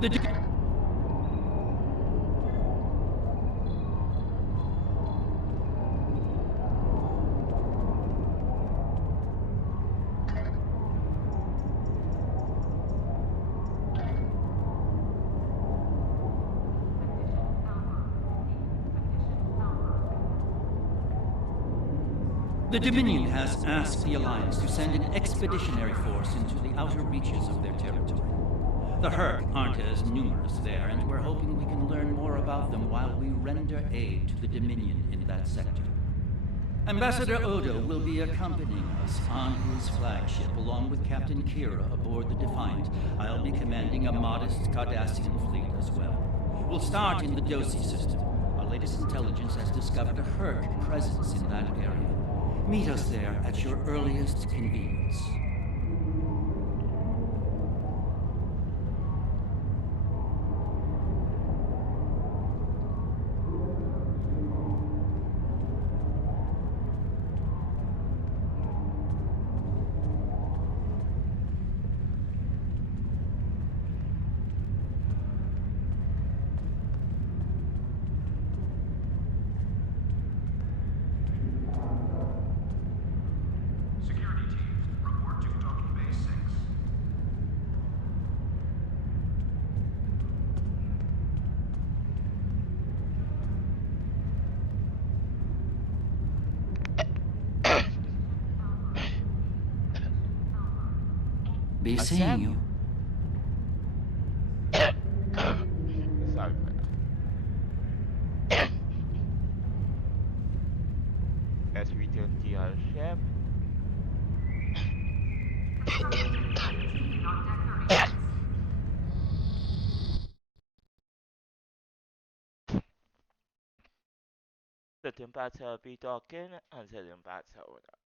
The The Dominion has asked the Alliance to send an expeditionary force into the outer reaches of their territory. The Herc aren't as numerous there, and we're hoping we can learn more about them while we render aid to the Dominion in that sector. Ambassador Odo will be accompanying us on his flagship, along with Captain Kira aboard the Defiant. I'll be commanding a modest Cardassian fleet as well. We'll start in the Dosi system. Our latest intelligence has discovered a Herc presence in that area. Meet us there at your earliest convenience. Be seeing you. Sorry for that. Let's return to our ship. The temperature will be talking and the temperature will not.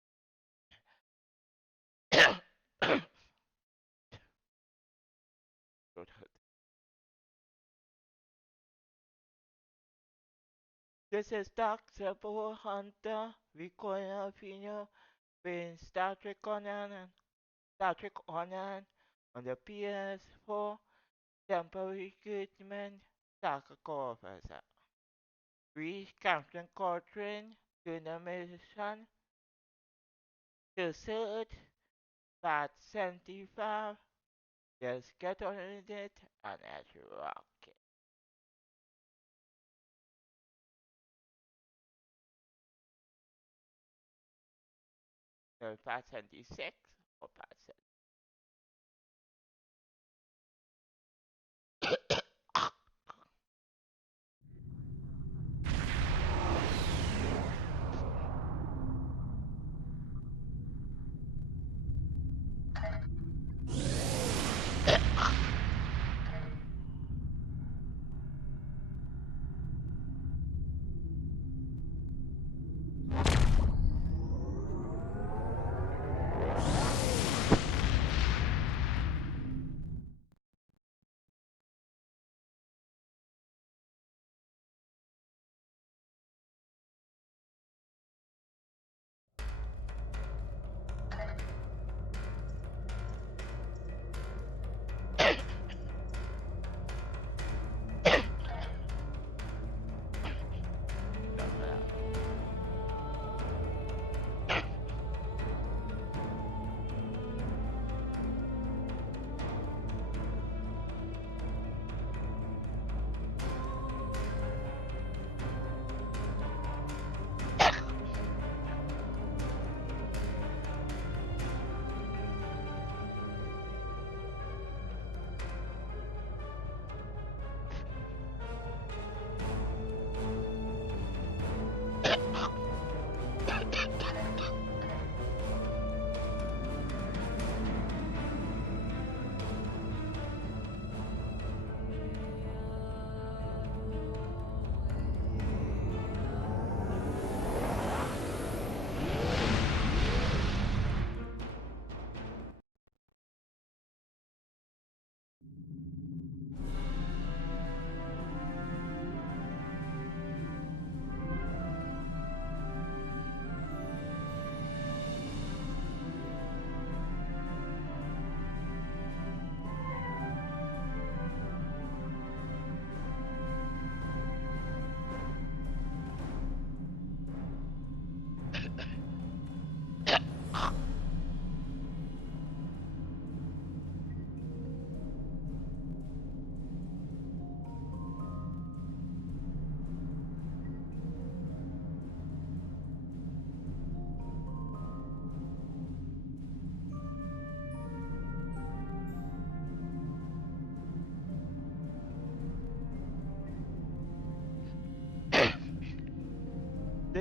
This is Dr. Bo Hunter, recording a video with Star Trek Conan on the ps4 temporal recruitment tacial officer. We Captain Quadrant to the mission to search Part 75. Let's get on it and let's rock it. So Part 76 or Part 7?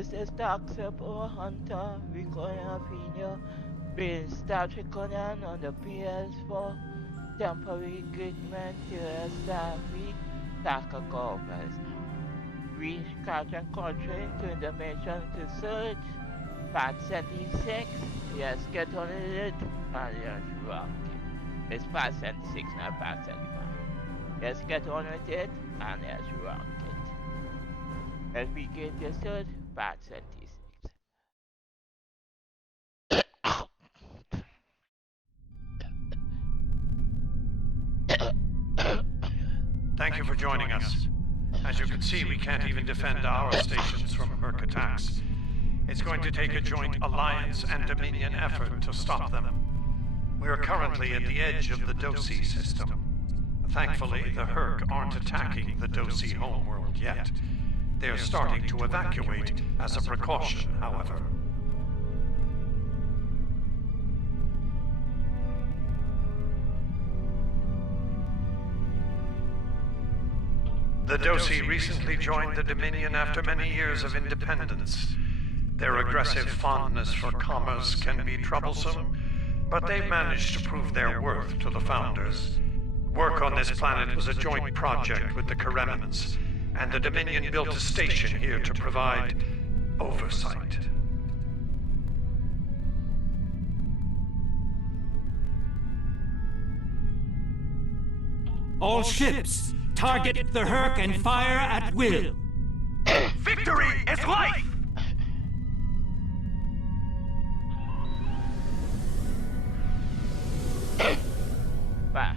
This is Taxable Hunter recording your being startrek on the ps4 temporal recruitment to a starfleet tackle governors. Reach Quadrant controlling to the mission to search Part 76. Yes, get on it and yes, rock it. It's Part 76, not Part 75. Yes, get on with it and yes, rock it. Let's begin the search, Part 76. Thank you for joining us. As you can see, we can't even defend our stations from Herc attacks. It's going to take a joint Alliance and Dominion effort to stop them. We are currently at the edge of the Dosi system. Thankfully, the Herc aren't attacking the Dosi homeworld yet. They're starting to evacuate as a precaution, however. The Dosi recently joined the Dominion after many years of independence. Their aggressive fondness for commerce can be troublesome, but they've managed to prove their worth to the Founders. Work on this planet was a joint project with the Karemans, and the Dominion built a station here to provide oversight. All ships, target the Herc and fire at will. Victory is life! Bah.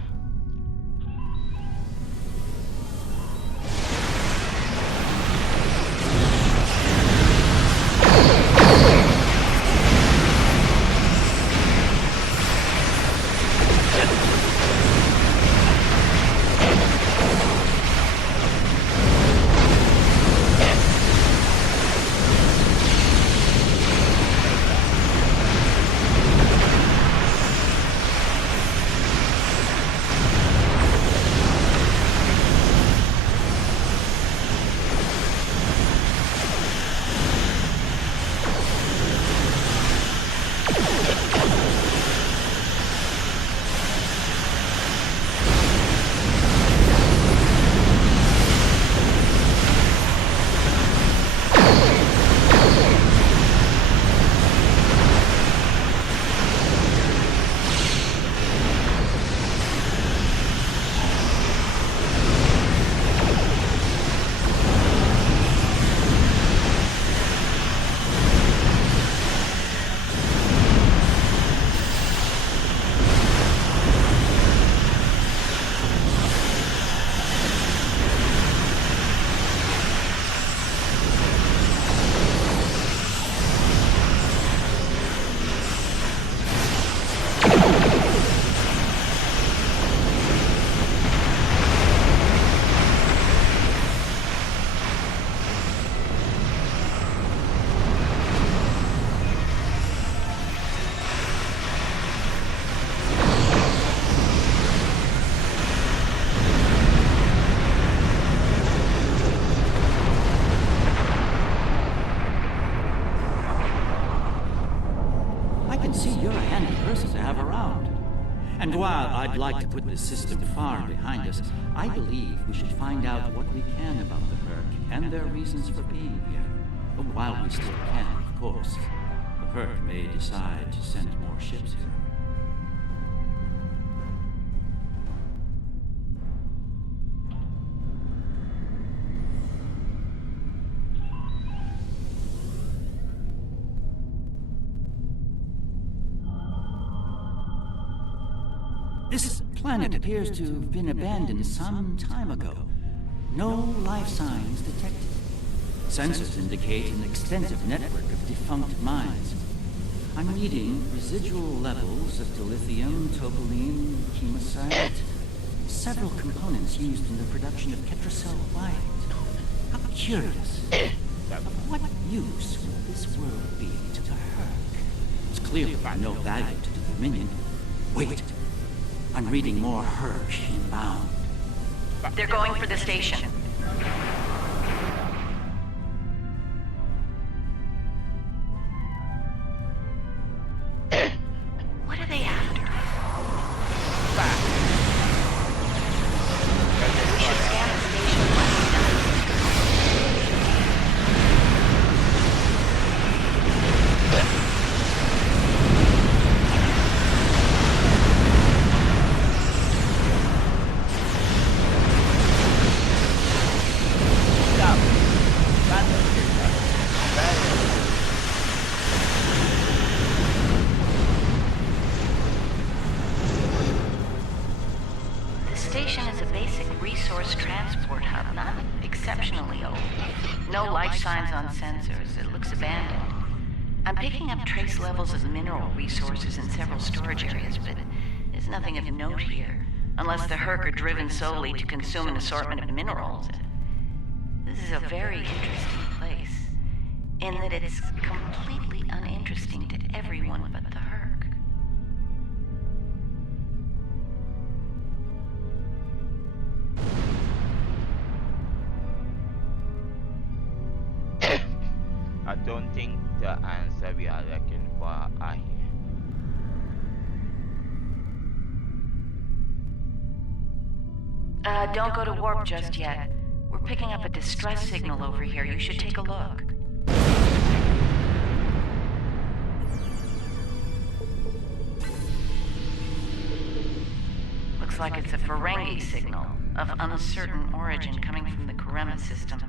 And while I'd like to put this system far behind us, I believe we should find out what we can about the Herc and their reasons for being here. While we still can, of course. The Herc may decide to send more ships here. This planet appears to have been abandoned some time ago. No life signs detected. Sensors indicate an extensive network of defunct mines. I'm reading residual levels of dilithium, topoline, chemosite, several components used in the production of tetracell white. How curious. Of what use will this world be to the Herc? It's clearly of no value to the Dominion. Wait. I'm reading more Herc inbound. They're going for the station. station is a basic resource transport hub, not exceptionally old. No life signs on sensors. It looks abandoned. I'm picking up trace levels of mineral resources in several storage areas, but there's nothing of note here, unless the Herc are driven solely to consume an assortment of minerals. This is a very interesting place, in that it's completely uninteresting to everyone but the Herc. I don't think the answer we are looking for are here. Don't go to warp just yet. We're picking up a distress signal over here. You should take a look. Looks like it's a Ferengi signal of uncertain origin coming from the Karema system.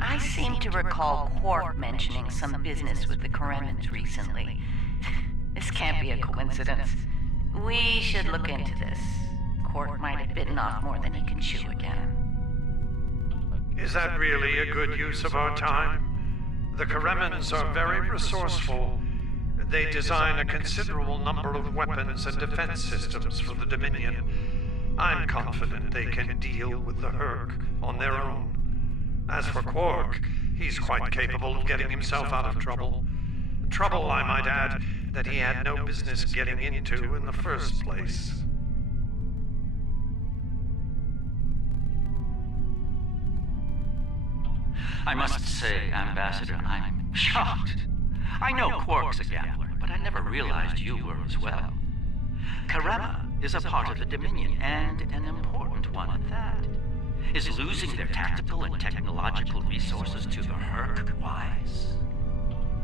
I seem to recall Quark mentioning some business with the Karemans recently. This can't be a coincidence. We should look into this. Quark might have bitten off more than he can chew again. Is that really a good use of our time? The Karemans are very resourceful. They design a considerable number of weapons and defense systems for the Dominion. I'm confident they can deal with the Herc on their own. As for Quark, he's quite capable of getting himself out of trouble. Trouble, I might add, that he had no business getting into in the first place. I must say, Ambassador, I'm shocked. I know Quark's a gambler, but I never realized you were as well. Karema is a part of the Dominion, and an important one at that. Is losing their tactical and technological resources to the Herc wise?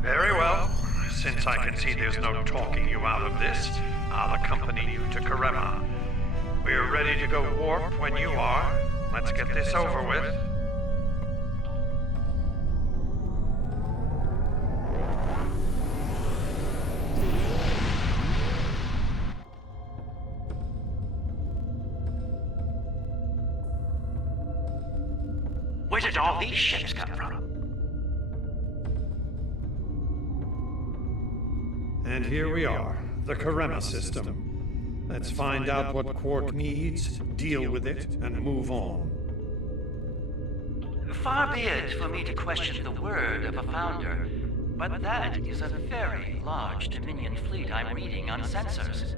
Very well. Since I can see there's no talking you out of this, I'll accompany you to Karema. We're ready to go warp when you are. Let's get this over with. Where did all these ships come from? And here we are, the Karema system. Let's find out what Quark needs, deal with it, and move on. Far be it for me to question the word of a founder, but that is a very large Dominion fleet I'm reading on sensors.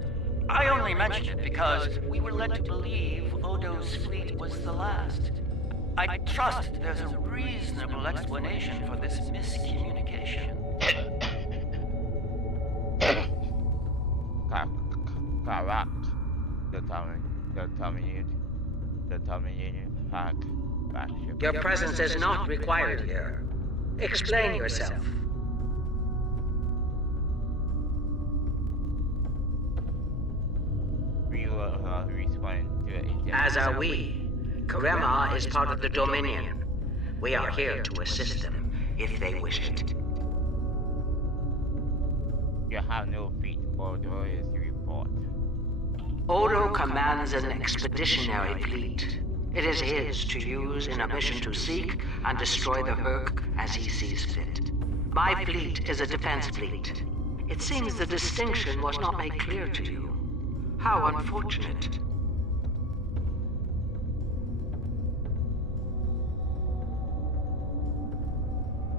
I only mention it because we were led to believe Odo's fleet was the last. I trust there's a reasonable explanation for this miscommunication. Correct. The Dominion faction. Your presence is not required here. Explain yourself. We will respond to it. As are we. Karema is part of the Dominion. We are here to assist them, if they wish it. You have no fleet order is the report. Odo commands an expeditionary fleet. It is his to use in a mission to seek and destroy the Herc as he sees fit. My fleet is a defense fleet. It seems the distinction was not made clear to you. How unfortunate.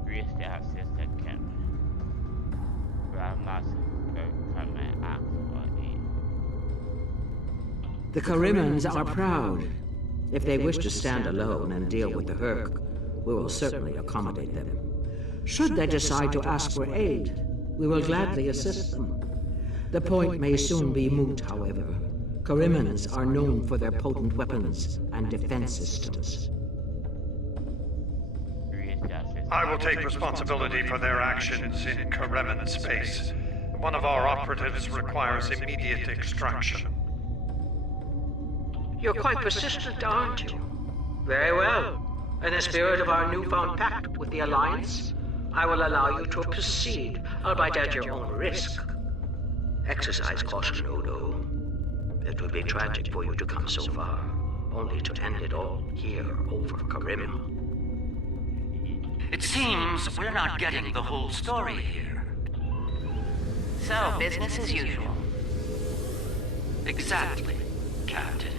We still have sister Kim. But I'm not going to come and ask for aid. The Karemans are proud. If they wish to stand alone and deal with the Herc, we will certainly accommodate them. Should they decide to ask for aid, we will gladly assist them. The point may soon be moot, however. Karemans are known for their potent weapons and defense systems. I will take responsibility for their actions in Kareman space. One of our operatives requires immediate extraction. You're quite persistent, aren't you? Very well. In the spirit of our newfound pact with the Alliance, I will allow you to proceed, albeit at your own risk. Exercise caution, Odo. It would be tragic for you to come so far, only to end it all here over Karima. It seems we're not getting the whole story here. So, business as usual. Exactly, Captain.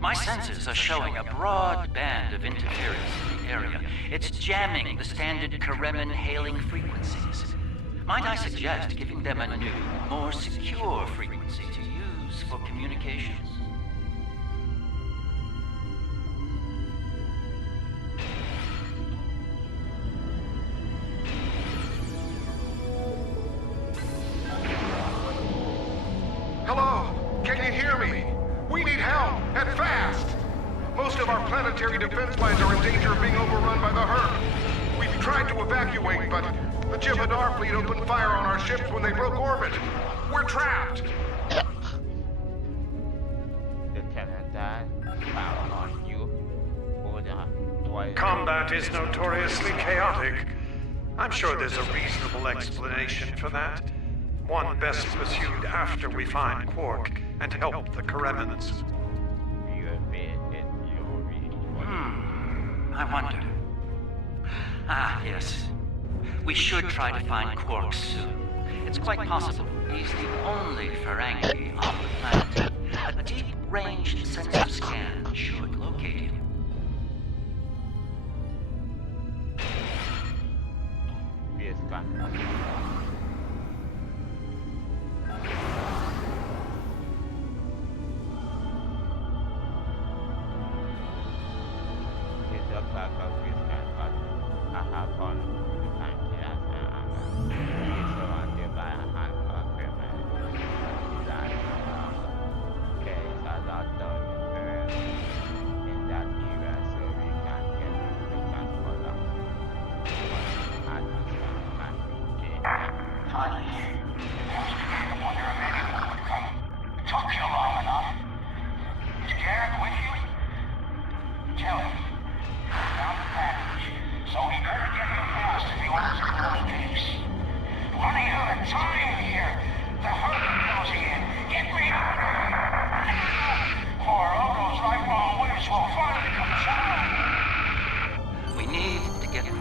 My sensors are showing a broad band of interference in the area. It's jamming the standard Karemin hailing frequencies. Might I suggest giving them a new, more secure frequency to use for communications? Hello? Can you hear me? We need help, and fast! Most of our planetary defense lines are in danger of being overrun by the herd. We've tried to evacuate, but the Starfleet opened fire on our ships when they broke orbit. We're trapped! Combat is notoriously chaotic. I'm sure there's a reasonable explanation for that. One best pursued after we find Quark and help the Karemans. I wonder. Ah, yes. We should try to find Quark soon. It's quite possible he's the only Ferengi on the planet. A deep-range sensor scan should locate him.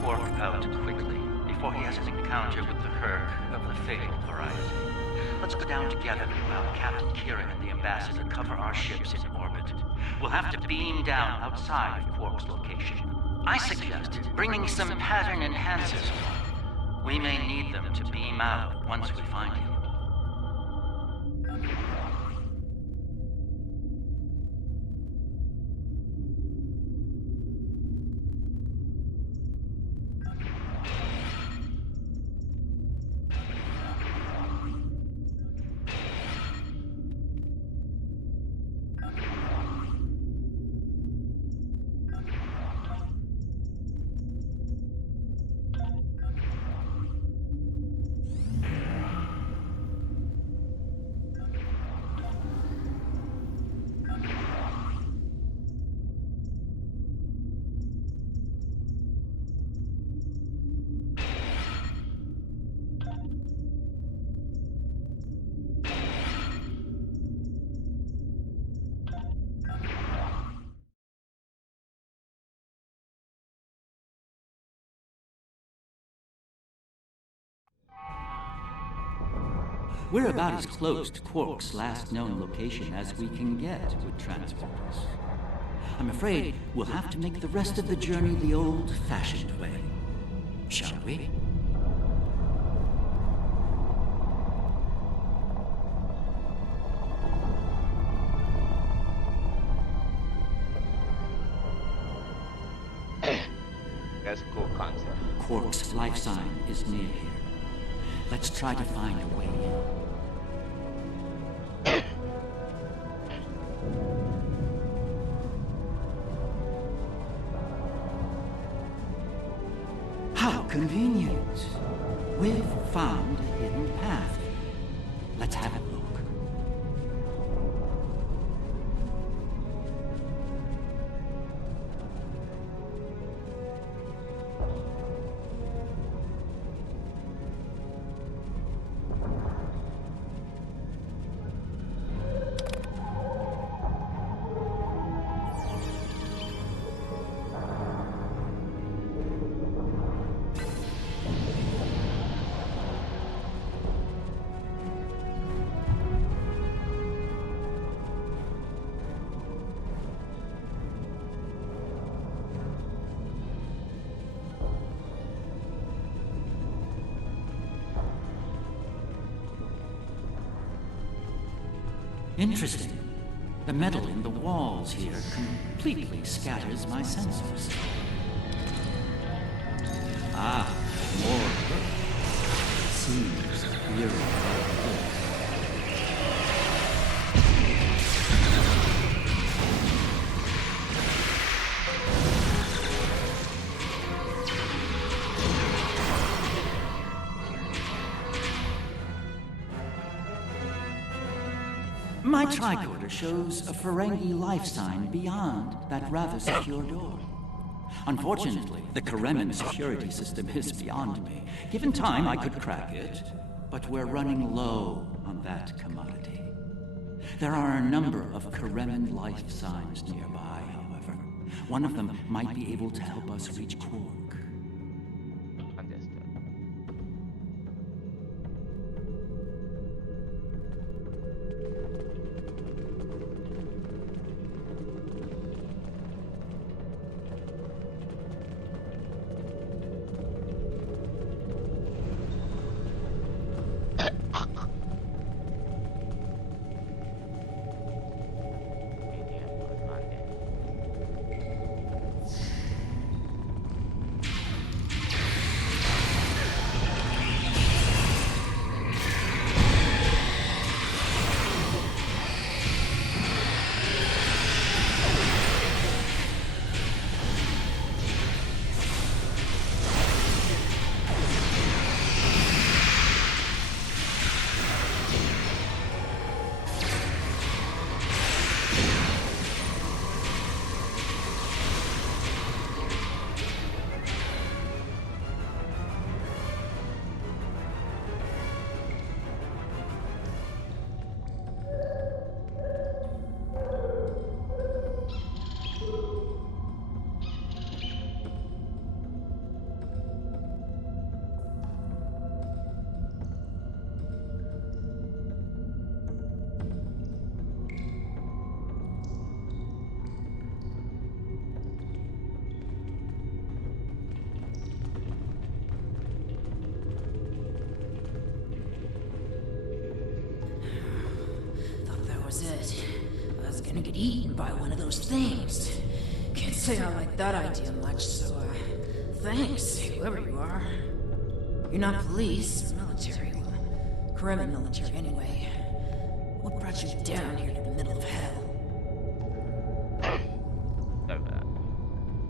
Quark out quickly, before he has an encounter with the Herc of the fatal variety. Let's go down together while Captain Kieran and the Ambassador cover our ships in orbit. We'll have to beam down outside of Quark's location. I suggested bringing some pattern enhancers. We may need them to beam out once we find him. We're about as close to Quark's last known location as we can get with transporters. I'm afraid we'll have to make the rest of the journey the old-fashioned way. Shall we? That's a cool concept. Quark's life sign is near here. Let's try to find a way in. How convenient. We've found a hidden path. Let's have a look. Interesting. The metal in the walls here completely scatters my sensors. Ah, more. Seems eerie. My tricorder shows a Ferengi life sign beyond that rather secure door. Unfortunately, the Karenin security system is beyond me. Given time, I could crack it, but we're running low on that commodity. There are a number of Karenin life signs nearby, however. One of them might be able to help us reach Quark. Understood. get eaten by one of those things. Can't say I like that idea much, so, thanks, whoever you are. You're not police, military. Kremen military, anyway. What brought you down here to the middle of hell? Sorry for that.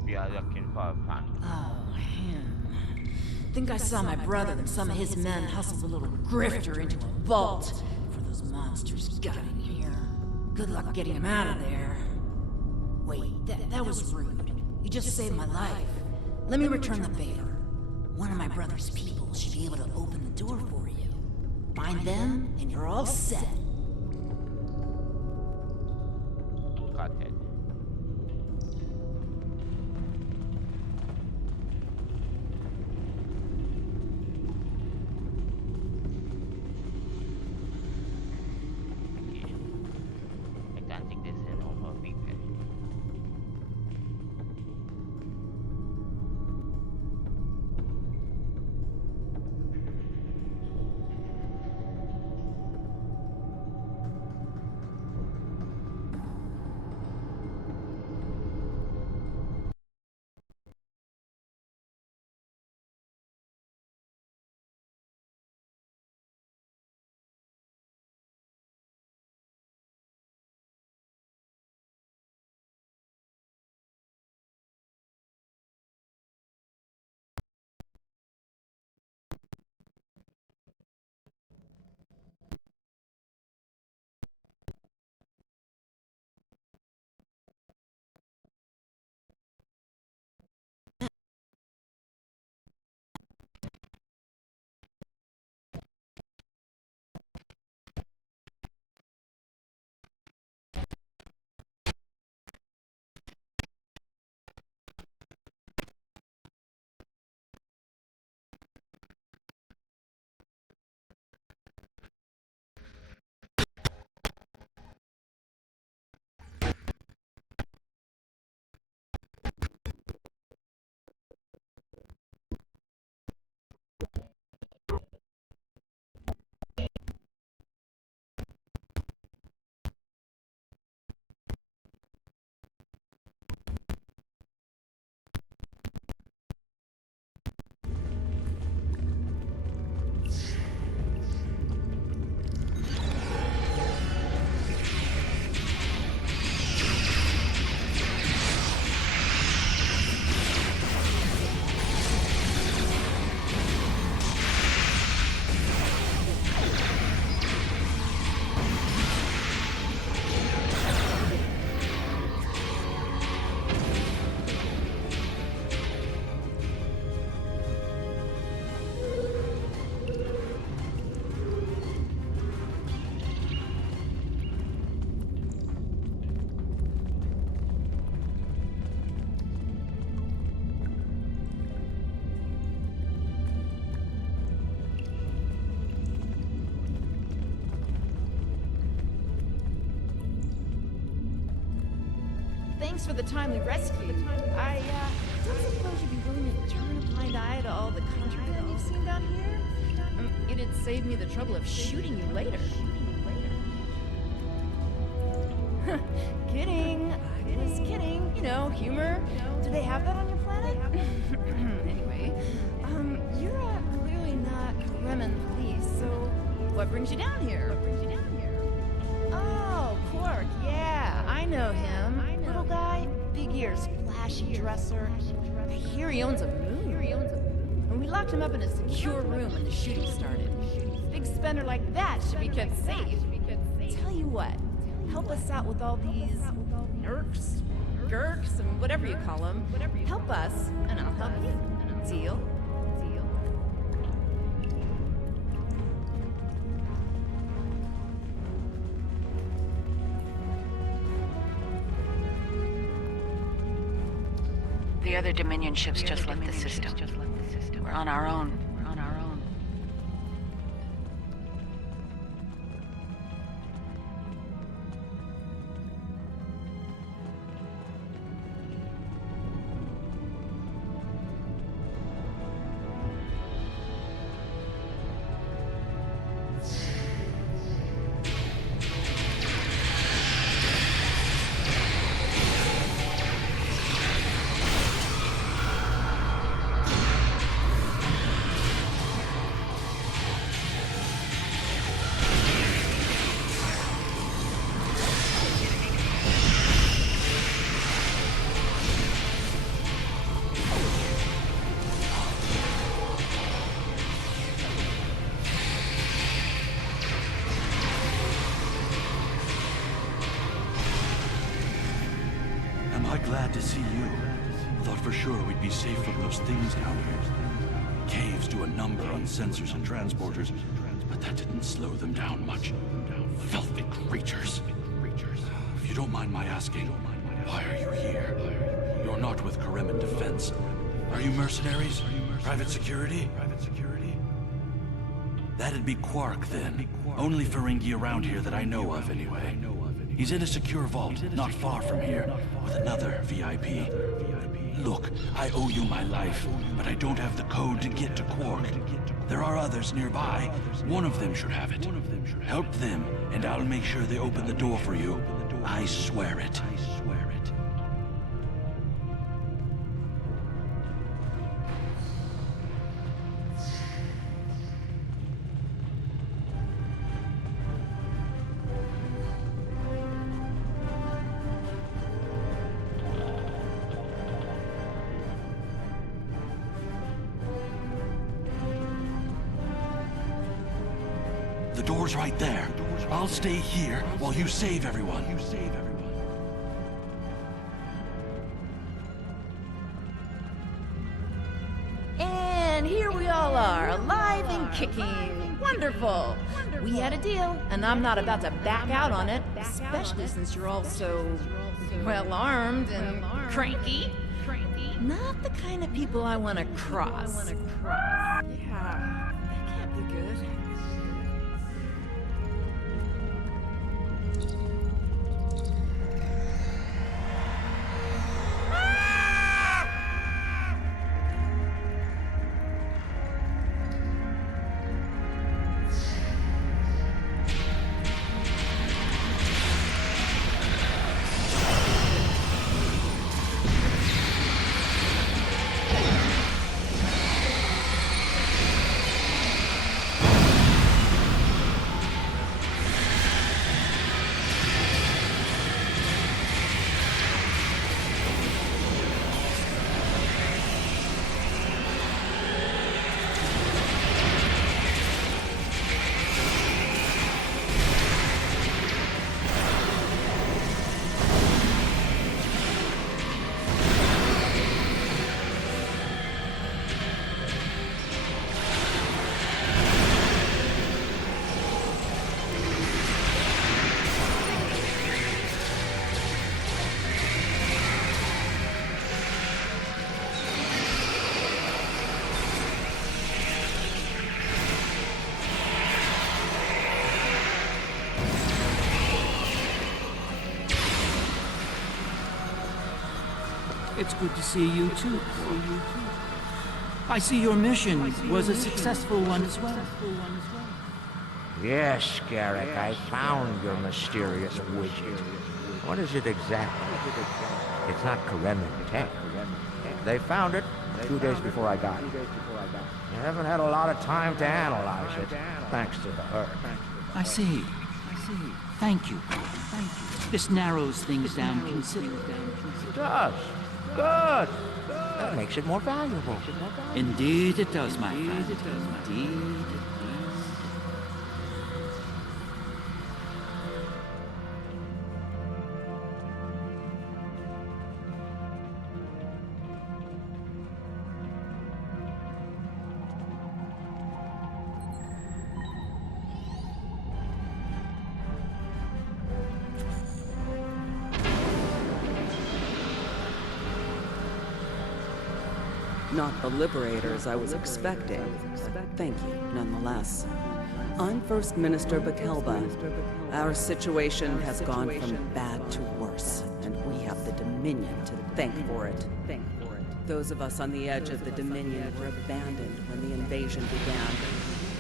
We are looking for a plan. Oh, him. Think I saw my brother and some of his men hustle the little grifter into a vault before those monsters got in here. Good luck getting him out of there. Wait, that was rude. You just saved my life. Let me return the favor. One of my brother's people should be able to open the door for you. Find them, and you're all set. Got it. Okay. I can't take this in over a weekend. Thanks for the timely rescue. I don't suppose you'd be willing to turn a blind eye to all the contraband you've seen down here? It'd save me the trouble of shooting you later. Kidding. I was kidding. You know, humor. Do they have that on your planet? Anyway, you're clearly not Kremen police, so what brings you down here? Oh, Quark, yeah, I know him. Little guy, big ears, flashy dresser. I hear he owns a moon. And we locked him up in a secure room when the shooting started. A big spender like that should be kept safe. Tell you what, help us out with all these nerks, gurks, and whatever you call them. Help us, and I'll help you. Deal? The other Dominion ships just left the system. We're on our own. glad to see you. Thought for sure we'd be safe from those things down here. Caves do a number on sensors and transporters, but that didn't slow them down much. Filthy creatures. If you don't mind my asking, why are you here? You're not with Karemin Defense. Are you mercenaries? Private security? That'd be Quark, then. Only Ferengi around here that I know of, anyway. He's in a secure vault, not far from here, with another VIP. Look, I owe you my life, but I don't have the code to get to Quark. There are others nearby. One of them should have it. Help them, and I'll make sure they open the door for you. I swear it. The door's right there. I'll stay here while you save everyone. And here we all are, alive and kicking. Wonderful. We had a deal, and I'm not about to back out on it, especially since you're all so well armed and cranky. Not the kind of people I want to cross. Yeah, that can't be good. It's good to see you too. I see your mission was a successful one as well. Yes, Garrick, I found your mysterious widget. What is it exactly? It's not Karemin tech. They found it 2 days before I got here. I haven't had a lot of time to analyze it, thanks to the Earth. I see. Thank you. This narrows things down considerably. It does. Good. That makes it more valuable. Indeed it does, my friend. Indeed. Not the liberators I was expecting. Thank you, nonetheless. I'm First Minister Bakelba. Our situation has gone from bad to worse, and we have the Dominion to thank for it. Those of us on the edge of the Dominion were abandoned when the invasion began.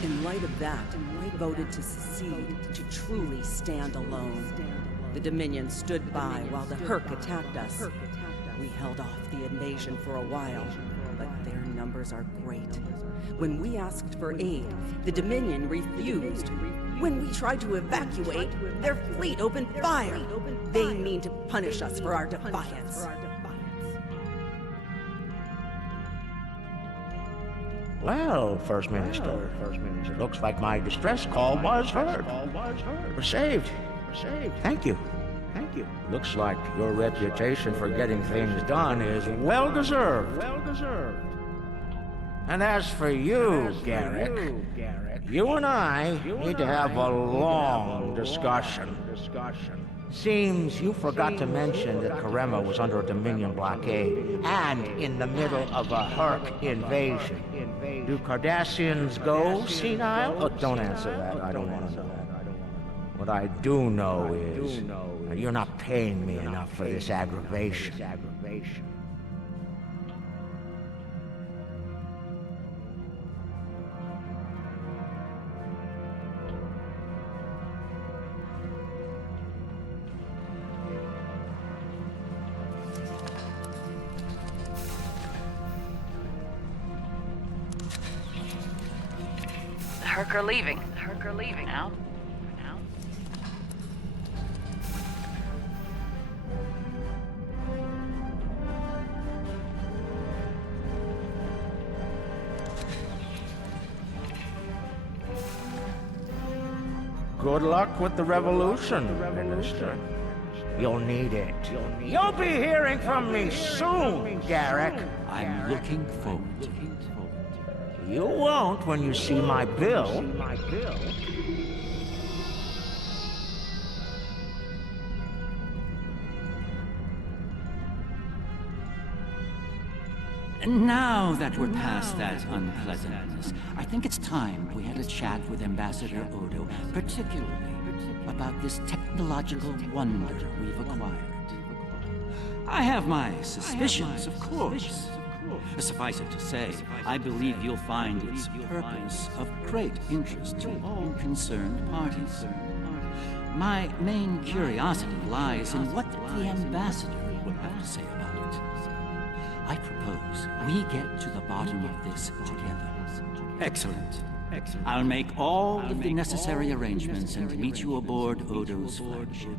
In light of that, we voted to secede, to truly stand alone. The Dominion stood by while the Herc attacked us. We held off the invasion for a while, but their numbers are great. When we asked for aid, the Dominion refused. When we tried to evacuate, their fleet opened fire. They mean to punish us for our defiance. Well, First Minister, it looks like my distress call was heard. We're saved. Thank you. Looks like your reputation for getting things done is well deserved. And as for you, Garrick, you and I need to have a long discussion. Seems you forgot to mention that Karema was under a Dominion blockade and in the middle of a Herc invasion. Do Cardassians go senile? Oh, don't answer that. I don't want to know. What I do know is you're not paying me enough for this aggravation. The Herc are leaving. Now. Good luck with the revolution, Minister. You'll need it. You'll be hearing from me soon, Garrick. I'm looking forward to it. You won't when you see my bill. Now that we're past that unpleasantness, I think it's time we had a chat with Ambassador Odo, particularly about this technological wonder we've acquired. I have my suspicions, of course. Suffice it to say, I believe you'll find its purpose of great interest to all concerned parties. My main curiosity lies in what the Ambassador will have to say about it. I propose we get to the bottom of this together. Excellent. I'll make all of the necessary arrangements and meet you aboard Odo's flagship.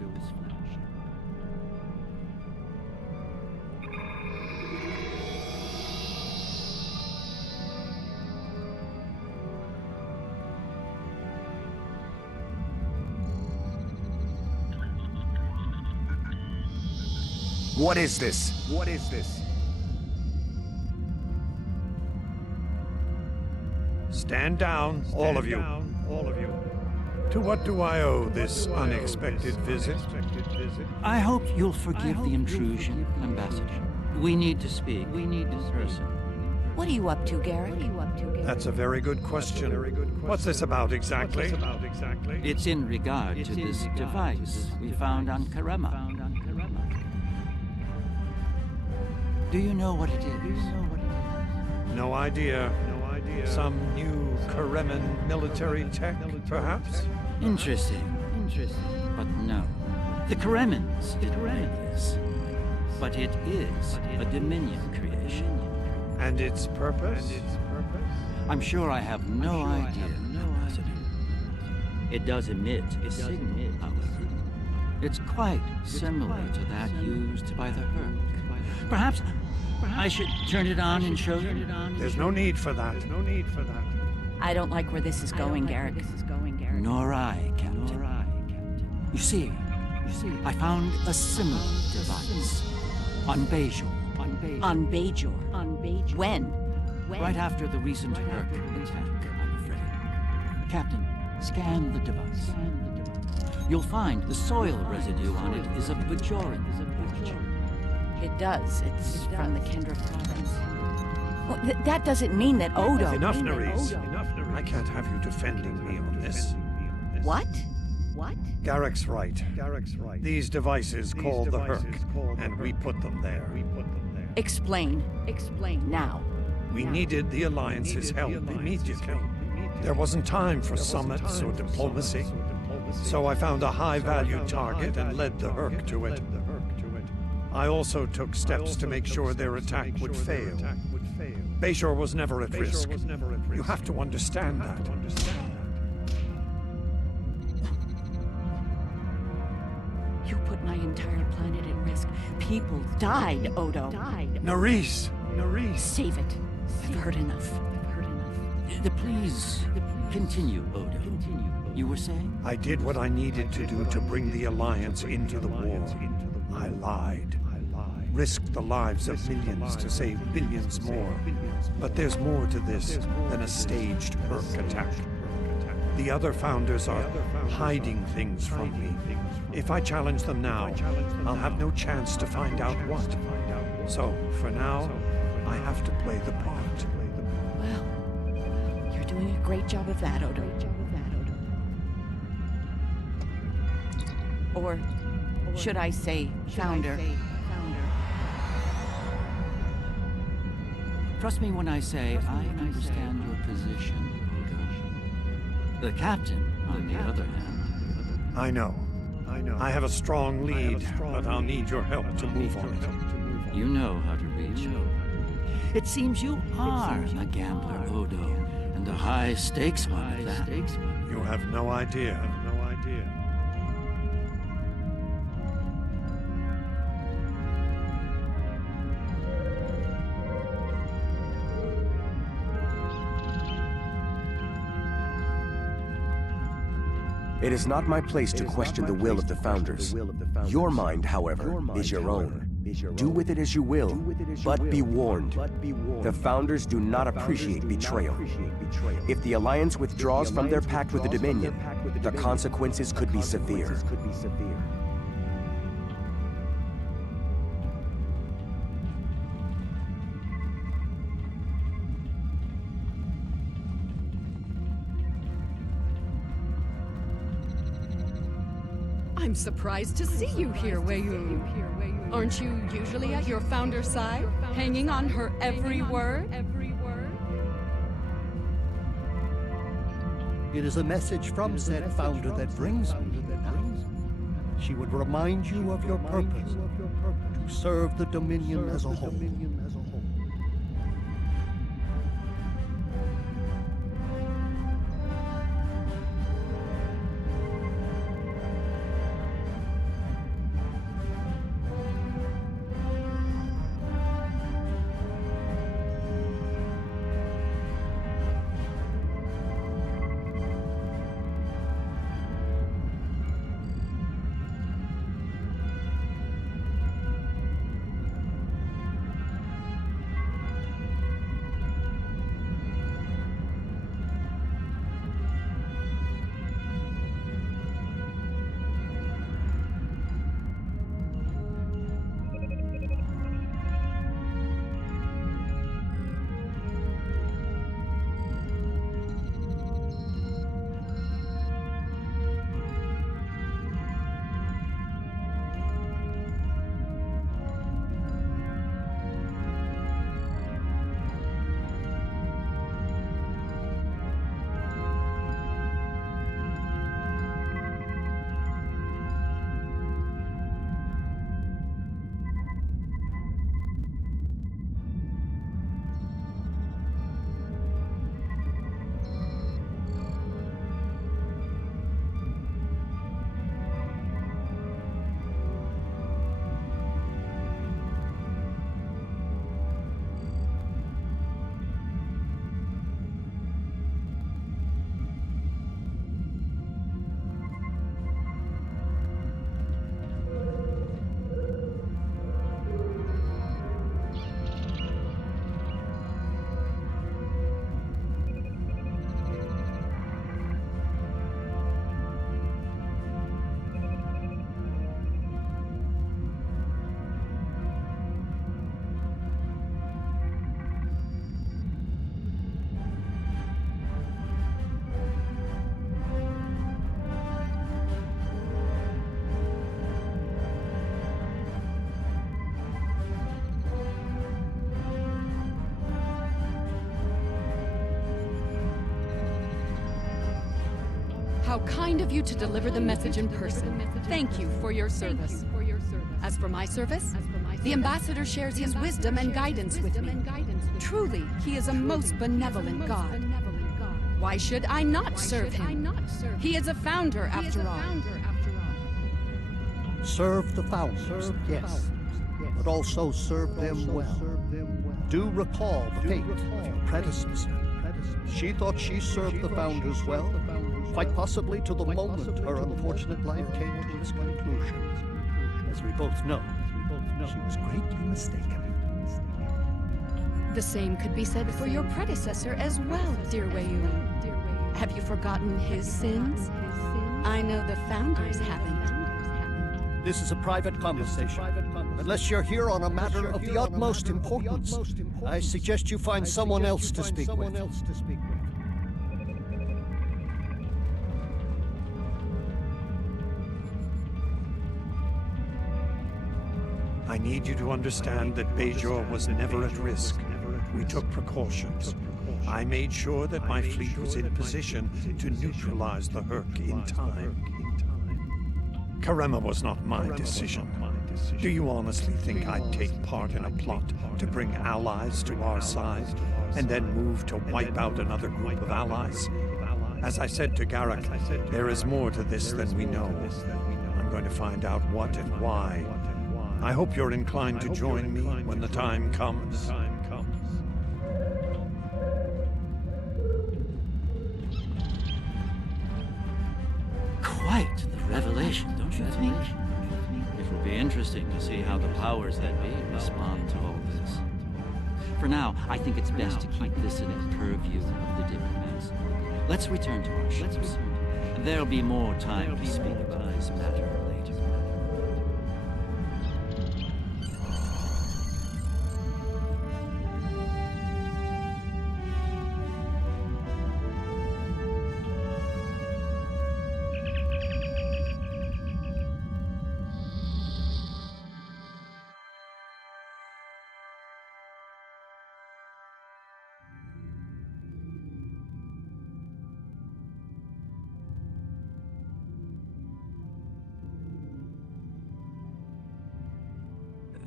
What is this? Stand down, all of you. To what do I owe this unexpected visit? I hope you'll forgive the intrusion, Ambassador. We need to speak. We need in person. What are you up to, Garrick? That's a very good question. What's this about exactly? It's in regard to this device we found on Karema. Do you know what it is? No idea. Some new Kareman military tech, perhaps? Interesting. But no. The Karemans didn't make this. But it is a Dominion creation. And its purpose? I'm sure I have no idea, Ambassador. It does emit a signal, however. It's quite similar to that used by the Herc. Perhaps I should turn it on and show you? There's no need for that. I don't like where this is going, Garrick. Nor I, Captain. You see, I found a similar device on Bajor. On Bajor? When? Right after the recent Herc attack, I'm afraid. Captain, scan the device. You'll find the soil residue on it is of Bajoran origin. It does. It's from the Kendra province. Well, that doesn't mean that Odo... Enough, Nerys. I can't have you defending me on this. What? Garrick's right. These devices called the Herc, and we put them there. Explain now. We needed the Alliance's help immediately. There wasn't time for summits or diplomacy. So I found a high-value target and led the Herc to it. I also took steps to make sure their attack would fail. Bajor was never at risk. You have to understand that. You put my entire planet at risk. People died, Odo. Nerys! Save it. I've heard enough. Please, continue, Odo. You were saying? I did what I needed to do to bring the Alliance into the war. I lied. Risked the lives of millions to save billions more. But there's more to this than a staged Herc attack. The other founders are hiding things from me. If I challenge them now, I'll have no chance to find out what. So, for now, I have to play the part. Well, you're doing a great job of that, Odo. Or should I say, founder? Trust me when I say I understand your position, Odo. The captain, on the other hand... I know. I have a strong lead, but I'll need your help to move on it. You know how to reach. It seems you are a gambler, Odo, and a high-stakes one at that. You have no idea. It is not my place to question the will of the Founders. Your mind, however, is your own. Do with it as you will, but be warned. The Founders do not appreciate betrayal. If the Alliance withdraws from their pact with the Dominion, the consequences could be severe. I'm surprised to see you here, Wei-Yu. Aren't you usually at your founder's side, hanging on her every word? It is a message from said founder that brings me now. She would remind you of your purpose, to serve the Dominion as a whole. How kind of you to deliver the message in person. Thank you for your service. As for my service, the ambassador shares his wisdom and guidance with me. Truly, he is a most benevolent god. Why should I not serve him? He is a founder, after all. Serve the founders, yes, but also serve them well. Do recall the fate of your predecessor. She thought she served the Founders well, quite possibly to the moment her unfortunate life came to its conclusion. As we both know, she was greatly mistaken. The same could be said for your predecessor as well, dear Wayu. Have you forgotten his sins? I know the Founders haven't. This is a private conversation. Unless you're here on a matter of the utmost importance, I suggest you find someone else to speak with. I need you to understand that Bajor was never at risk. We took precautions. I made sure that my fleet was in position to neutralize the Herc in time. Karema was not my decision. Do you honestly think I'd take part in a plot to bring allies to our side, and then move to wipe out another group of allies? As I said to Garak, there is more to this than we know. I'm going to find out what and why. I hope you're inclined to join me when the time comes. Quite the revelation, don't you think? It will be interesting to see how the powers that be respond to all this. For now, I think it's best to keep this in the purview of the diplomats. Let's return to our ships. There'll be more time to speak about this matter later.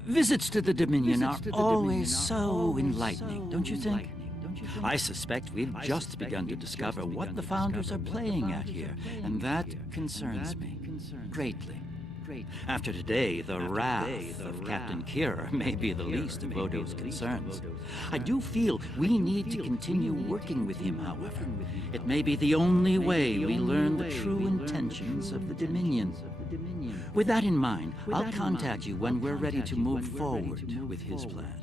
Visits to the Dominion are always so enlightening, don't you think? I suspect we've just begun to discover what the Founders are playing at here, and that concerns me greatly. After today, the wrath of Captain Kira may be the least of Odo's concerns. I do feel we need to continue working with him, however. It may be the only way we learn the true intentions of the Dominion. With that in mind, I'll contact you when we're ready to move forward with his plan.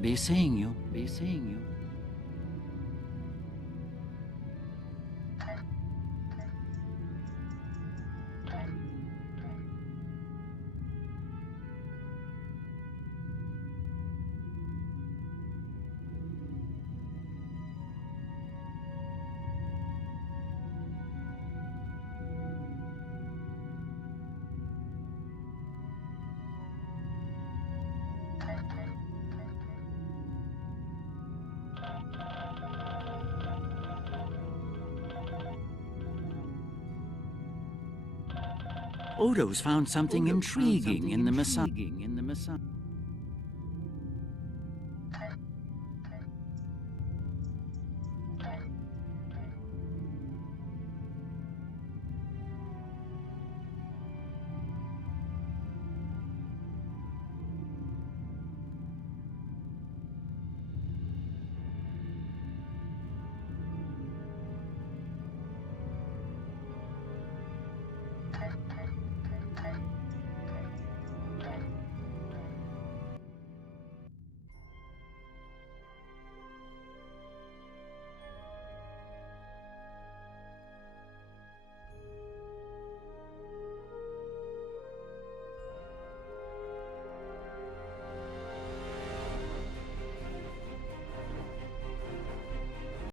Be seeing you. Odo's found something intriguing in the Messiah.